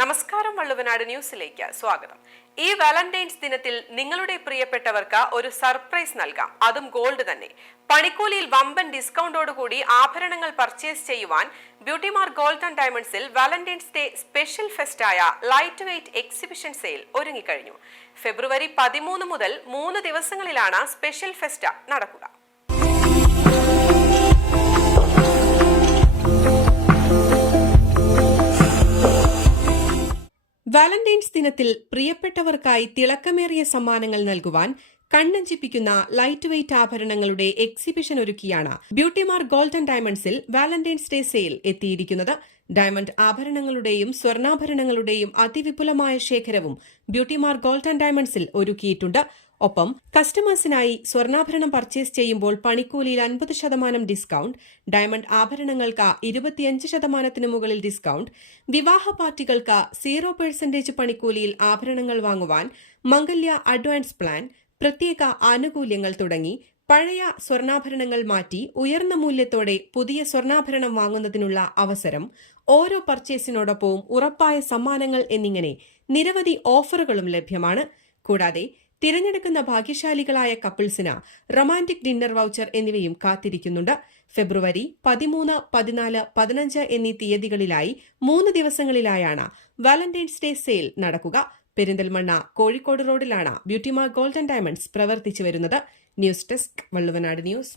നമസ്കാരം വള്ളുവനാട് ന്യൂസിലേക്ക് സ്വാഗതം. ഈ വാലന്റൈൻസ് ദിനത്തിൽ നിങ്ങളുടെ പ്രിയപ്പെട്ടവർക്ക് ഒരു സർപ്രൈസ് നൽകാം. അതും ഗോൾഡ് തന്നെ. പണിക്കൂലിയിൽ വമ്പൻ ഡിസ്കൗണ്ടോടുകൂടി ആഭരണങ്ങൾ പർച്ചേസ് ചെയ്യുവാൻ ബ്യൂട്ടിമാർ ഗോൾഡ് ആൻഡ് ഡയമണ്ട്സിൽ വാലന്റൈൻസ് ഡേ സ്പെഷ്യൽ ഫെസ്റ്റായ ലൈറ്റ് വെയ്റ്റ് എക്സിബിഷൻ സെയിൽ ഒരുങ്ങിക്കഴിഞ്ഞു. ഫെബ്രുവരി പതിമൂന്ന് മുതൽ മൂന്ന് ദിവസങ്ങളിലാണ് സ്പെഷ്യൽ ഫെസ്റ്റ നടക്കുക. വാലന്റൈൻസ് ദിനത്തിൽ പ്രിയപ്പെട്ടവർക്കായി തിളക്കമേറിയ സമ്മാനങ്ങൾ നൽകുവാൻ കണ്ണഞ്ചിപ്പിക്കുന്ന ലൈറ്റ് വെയ്റ്റ് ആഭരണങ്ങളുടെ എക്സിബിഷൻ ഒരുക്കിയാണ് ബ്യൂട്ടിമാർ ഗോൾഡൻ ഡയമണ്ട്സിൽ വാലന്റൈൻസ് ഡേ സെയിൽ എത്തിയിരിക്കുന്നത്. ഡയമണ്ട് ആഭരണങ്ങളുടെയും സ്വർണാഭരണങ്ങളുടെയും അതിവിപുലമായ ശേഖരവും ബ്യൂട്ടിമാർ ഗോൾഡൻ ഡയമണ്ട്സിൽ ഒരുക്കിയിട്ടുണ്ട്. ഒപ്പം കസ്റ്റമേഴ്സിനായി സ്വർണാഭരണം പർച്ചേസ് ചെയ്യുമ്പോൾ പണിക്കൂലിയിൽ അൻപത് ശതമാനം ഡിസ്കൗണ്ട് ഡയമണ്ട് ആഭരണങ്ങൾക്ക് ഇരുപത്തിയഞ്ച് ശതമാനത്തിന് മുകളിൽ ഡിസ്കൗണ്ട് വിവാഹ പാർട്ടികൾക്ക് സീറോ പെർസെന്റേജ് പണിക്കൂലിയിൽ ആഭരണങ്ങൾ വാങ്ങുവാൻ മംഗല്യ അഡ്വാൻസ് പ്ലാൻ പ്രത്യേക ആനുകൂല്യങ്ങൾ തുടങ്ങി പഴയ സ്വർണാഭരണങ്ങൾ മാറ്റി ഉയർന്ന മൂല്യത്തോടെ പുതിയ സ്വർണാഭരണം വാങ്ങുന്നതിനുള്ള അവസരം ഓരോ പർച്ചേസിനോടൊപ്പവും ഉറപ്പായ സമ്മാനങ്ങൾ എന്നിങ്ങനെ നിരവധി ഓഫറുകളും ലഭ്യമാണ്. കൂടാതെ തിരഞ്ഞെടുക്കുന്ന ഭാഗ്യശാലികളായ കപ്പിൾസിന് റൊമാന്റിക് ഡിന്നർ വൗച്ചർ എന്നിവയും കാത്തിരിക്കുന്നുണ്ട്. ഫെബ്രുവരി പതിമൂന്ന് പതിനാല് പതിനഞ്ച് എന്നീ തീയതികളിലായി മൂന്ന് ദിവസങ്ങളിലായാണ് വാലന്റൈൻസ് ഡേ സെയിൽ നടക്കുക. പെരിന്തൽമണ്ണ കോഴിക്കോട് റോഡിലാണ് ബ്യൂട്ടിമാർ ഗോൾഡൻ ഡയമണ്ട്സ് പ്രവർത്തിച്ചു വരുന്നത്. News desk Valluvanad news.